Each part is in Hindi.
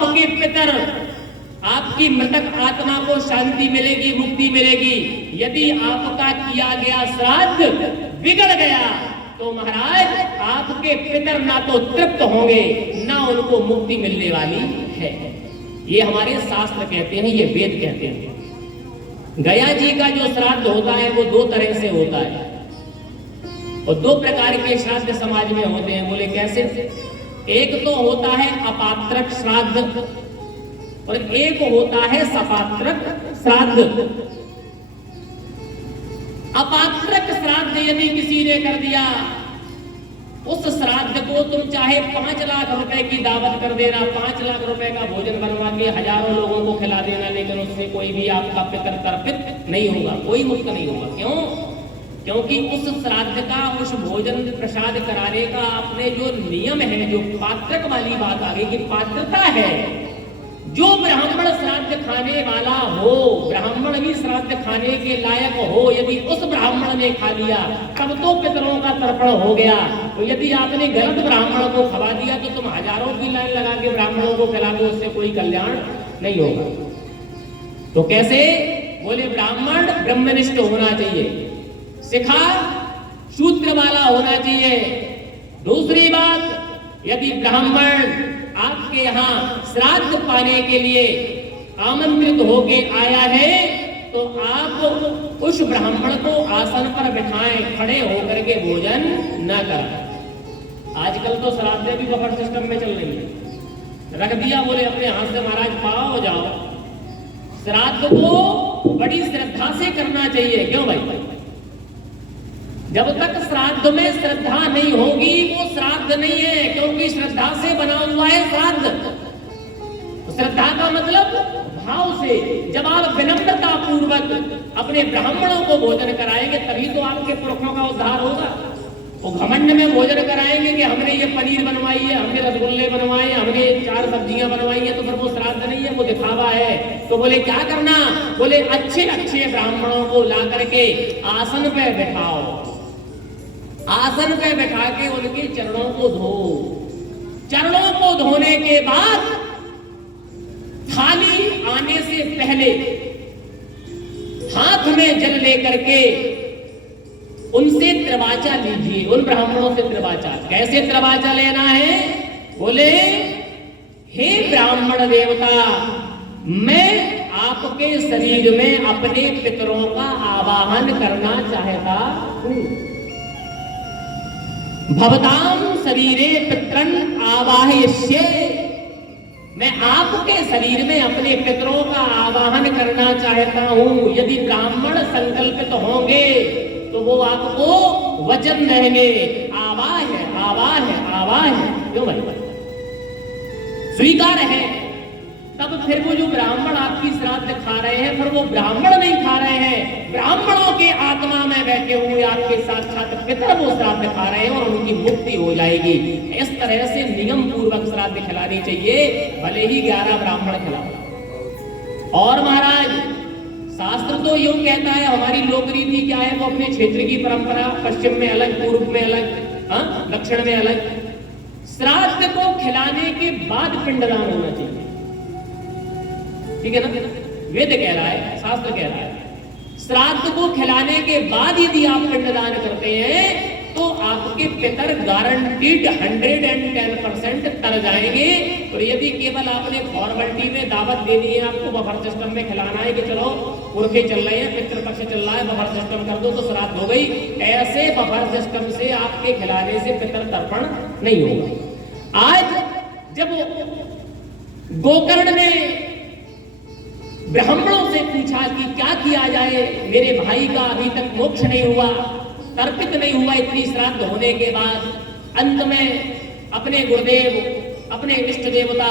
आपके पितर, आपकी मृतक आत्मा को शांति मिलेगी, मुक्ति मिलेगी। यदि आपका किया गया श्राद्ध बिगड़ गया तो महाराज आपके पितर ना तो तृप्त होंगे, ना उनको मुक्ति मिलने वाली है। ये हमारे शास्त्र कहते हैं, ये वेद कहते हैं। गया जी का जो श्राद्ध होता है वो दो तरह से होता है, और दो प्रकार के श्राद्ध समाज में होते हैं। बोले कैसे? एक तो होता है अपात्रक श्राद्ध और एक होता है सपात्रक श्राद्ध। अपात्रक श्राद्ध यदि किसी ने कर दिया, उस श्राद्ध को तुम चाहे 5 लाख रुपए की दावत कर देना, 5 लाख रुपए का भोजन बनवा के हजारों लोगों को खिला देना, लेकिन उससे कोई भी आपका पितर तर्पित नहीं होगा, कोई मुक्त नहीं होगा। क्यों? क्योंकि उस श्राद्ध का, उस भोजन प्रसाद कराने का आपने जो नियम है, जो पात्रक वाली बात आ गई कि पात्रता है, जो ब्राह्मण श्राद्ध खाने वाला हो, ब्राह्मण भी श्राद्ध खाने के लायक हो, यदि उस ब्राह्मण ने खा लिया तब तो पितरों का तर्पण हो गया। तो यदि आपने गलत ब्राह्मण को खवा दिया तो तुम हजारों की लाइन लगा के ब्राह्मणों को खिला दो, उससे कोई कल्याण नहीं होगा। तो कैसे? बोले ब्राह्मण ब्रह्मनिष्ठ होना चाहिए, शिखा शूद्र वाला होना चाहिए। दूसरी बात, यदि ब्राह्मण आपके यहाँ श्राद्ध पाने के लिए आमंत्रित होके आया है तो आप उस ब्राह्मण को आसन पर बिठाएं, खड़े होकर के भोजन न करें। आजकल तो श्राद्ध भी बफर सिस्टम में चल रही है, रख दिया, बोले अपने हाथ से महाराज पाओ जाओ। श्राद्ध को बड़ी श्रद्धा से करना चाहिए। क्यों भाई? जब तक श्राद्ध में श्रद्धा नहीं होगी वो श्राद्ध नहीं है, क्योंकि श्रद्धा से बना हुआ है श्राद्ध। श्रद्धा का मतलब भाव से। जब आप विनम्रता पूर्वक अपने ब्राह्मणों को भोजन कराएंगे तभी तो आपके पुरखों का उद्धार होगा। वो घमंड में भोजन कराएंगे कि हमने ये पनीर बनवाई है, हमने रसगुल्ले बनवाए, हमने 4 सब्जियां बनवाई है, तो फिर वो श्राद्ध नहीं है, वो दिखावा है। तो बोले क्या करना? बोले अच्छे अच्छे ब्राह्मणों को ला करके आसन पे बैठाओ, आसन पे बैठा के उनके चरणों को धो। चरणों को धोने के बाद थाली आने से पहले हाथ में जल लेकर के उनसे त्रिवाचा लीजिए, उन ब्राह्मणों से त्रिवाचा। कैसे त्रिवाचा लेना है? बोले हे ब्राह्मण देवता, मैं आपके शरीर में अपने पितरों का आवाहन करना चाहता हूं। भवताम शरीरे पितरन आवाहयिष्ये, मैं आपके शरीर में अपने पितरों का आवाहन करना चाहता हूं। यदि ब्राह्मण संकल्पित होंगे तो वो आपको वचन देंगे, आवाह है, आवाह है, आवाह है। क्यों भाई? स्वीकार है। तब फिर वो जो ब्राह्मण आपकी श्राद्ध खा रहे हैं, फिर वो ब्राह्मण नहीं खा रहे हैं, ब्राह्मणों के आत्मा में बैठे हुए आपके साक्षात पितर वो श्राद्ध खा रहे हैं और उनकी मुक्ति हो जाएगी। इस तरह से नियम पूर्वक श्राद्ध खिलानी चाहिए, भले ही 11 ब्राह्मण खिलाओ। और महाराज शास्त्र तो यूं कहता है, हमारी लोक रीति क्या है? वो अपने क्षेत्र की परंपरा, पश्चिम में अलग, पूर्व में अलग, दक्षिण में अलग। श्राद्ध को खिलाने के बाद पिंडदान होना चाहिए, ठीक है ना? वेद कह रहा है, शास्त्र कह रहा है, श्राद्ध को खिलाने के बाद यदि आप पिंडदान करते हैं तो आपके पितर गारंटीड 110% तर जाएंगे। और यदि केवल आपने फॉर्मेलिटी में दावत दे दी है, आपको बफर सिस्टम में खिलाना है कि चलो पुरखे चल रहे हैं, पितृपक्ष चल रहा है, बफर सिस्टम कर दो तो श्राद्ध हो गई, ऐसे बफर सिस्टम से आपके खिलाने से पितर तर्पण नहीं होगा। आज जब गोकर्ण ने ब्राह्मणों से पूछा कि क्या किया जाए, मेरे भाई का अभी तक मोक्ष नहीं हुआ, तर्पित नहीं हुआ इतनी श्राद्ध होने के बाद, अंत में अपने गुरुदेव, अपने इष्ट देवता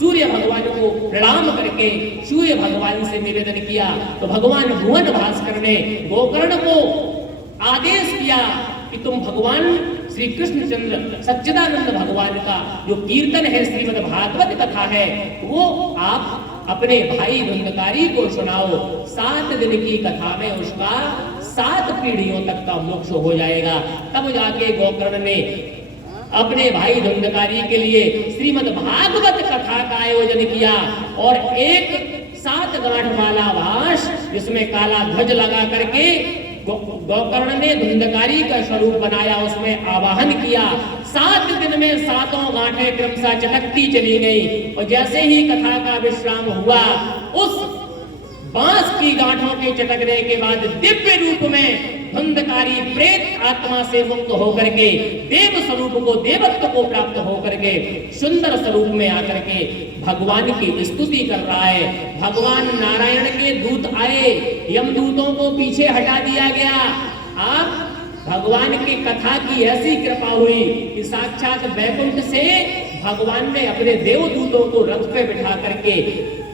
सूर्य भगवान को प्रणाम करके सूर्य भगवान से निवेदन किया। तो भगवान भुवन भास्कर ने गोकर्ण को आदेश किया कि तुम भगवान श्री कृष्णचंद्र सच्चिदानंद भगवान का जो कीर्तन है, श्रीमद् भागवत कथा है, वो आप अपने भाई धुंधकारी को सुनाओ। 7 दिन की कथा में उसका 7 पीढ़ियों तक का मोक्ष हो जाएगा। तब जाके गोकर्ण ने अपने भाई धुंधकारी के लिए श्रीमद् भागवत कथा कथा का आयोजन किया और एक 7 गांठ वाला भाष जिसमें काला ध्वज लगा करके गोकर्ण ने धुंधकारी का स्वरूप बनाया, उसमें आवाहन किया। 7 दिन में 7 गांठें क्रमशः चटकती चली गई और जैसे ही कथा का विश्राम हुआ, उस बांस की गांठों के चटकने के बाद दिव्य रूप में धुंधकारी प्रेत आत्मा से मुक्त होकर के देव स्वरूप को, देवत्व को प्राप्त होकर के सुंदर स्वरूप में आकर के भगवान की स्तुति कर रहा है। भगवान नारायण के दूत आए, यमदूतों को पीछे हटा दिया गया। आप भगवान की कथा की ऐसी कृपा हुई कि साक्षात बैकुंठ से भगवान ने अपने देवदूतों को रथ पे बिठा करके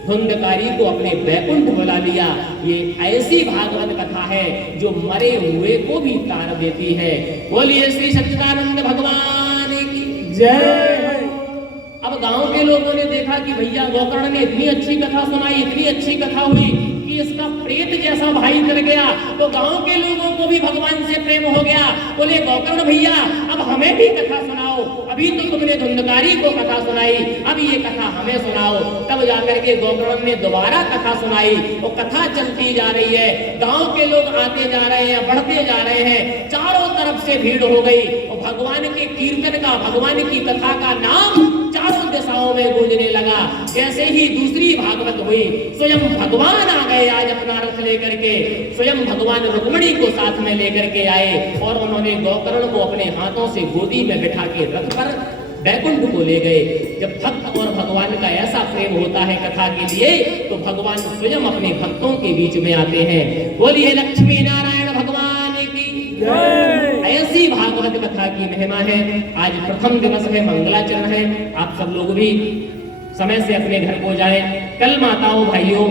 धुंधकारी को अपने बैकुंठ बुला लिया। ये ऐसी भागवत कथा है जो मरे हुए को भी तार देती है। बोलिए श्री सच्चिदानंद भगवान की जय। अब गांव के लोगों ने देखा कि भैया गोकर्ण ने इतनी अच्छी कथा सुनाई, इतनी अच्छी कथा हुई कि इसका प्रेत जैसा भाई कर गया, तो गांव के लोगों को भी भगवान से प्रेम हो गया। बोले गोकर्ण भैया अब हमें भी कथा सुनाओ, अभी तो तुमने धुंधकारी को कथा सुनाई, अब ये कथा हमें सुनाओ। तब जाकर के गोकर्ण ने दोबारा कथा सुनाई। वो कथा चलती जा रही है, गांव के लोग आते जा रहे हैं, बढ़ते जा रहे हैं, चारों तरफ से भीड़ हो गई और भगवान के कीर्तन का, भगवान की कथा का नाम चारों दिशाओं में गूंजने लगा। जैसे ही दूसरी भागवत हुई, स्वयं भगवान आ गए आज अपना रथ लेकर के, स्वयं भगवान रुक्मिणी को साथ में लेकर के आए और उन्होंने गोकर्ण को अपने हाथों से गोदी में बिठा के रथ पर बैकुंठ को ले गए। जब भक्त और भगवान का ऐसा प्रेम होता है कथा के लिए, तो भगवान स्वयं अपने भक्तों के बीच में आते हैं। बोलिए लक्ष्मी नारायण भगवान की जय। ऐसी भागवत कथा की महिमा है। आज प्रथम दिवस है, मंगलाचरण है। आप सब लोग भी समय से अपने घर को जाएं। कल माताओं भाइयों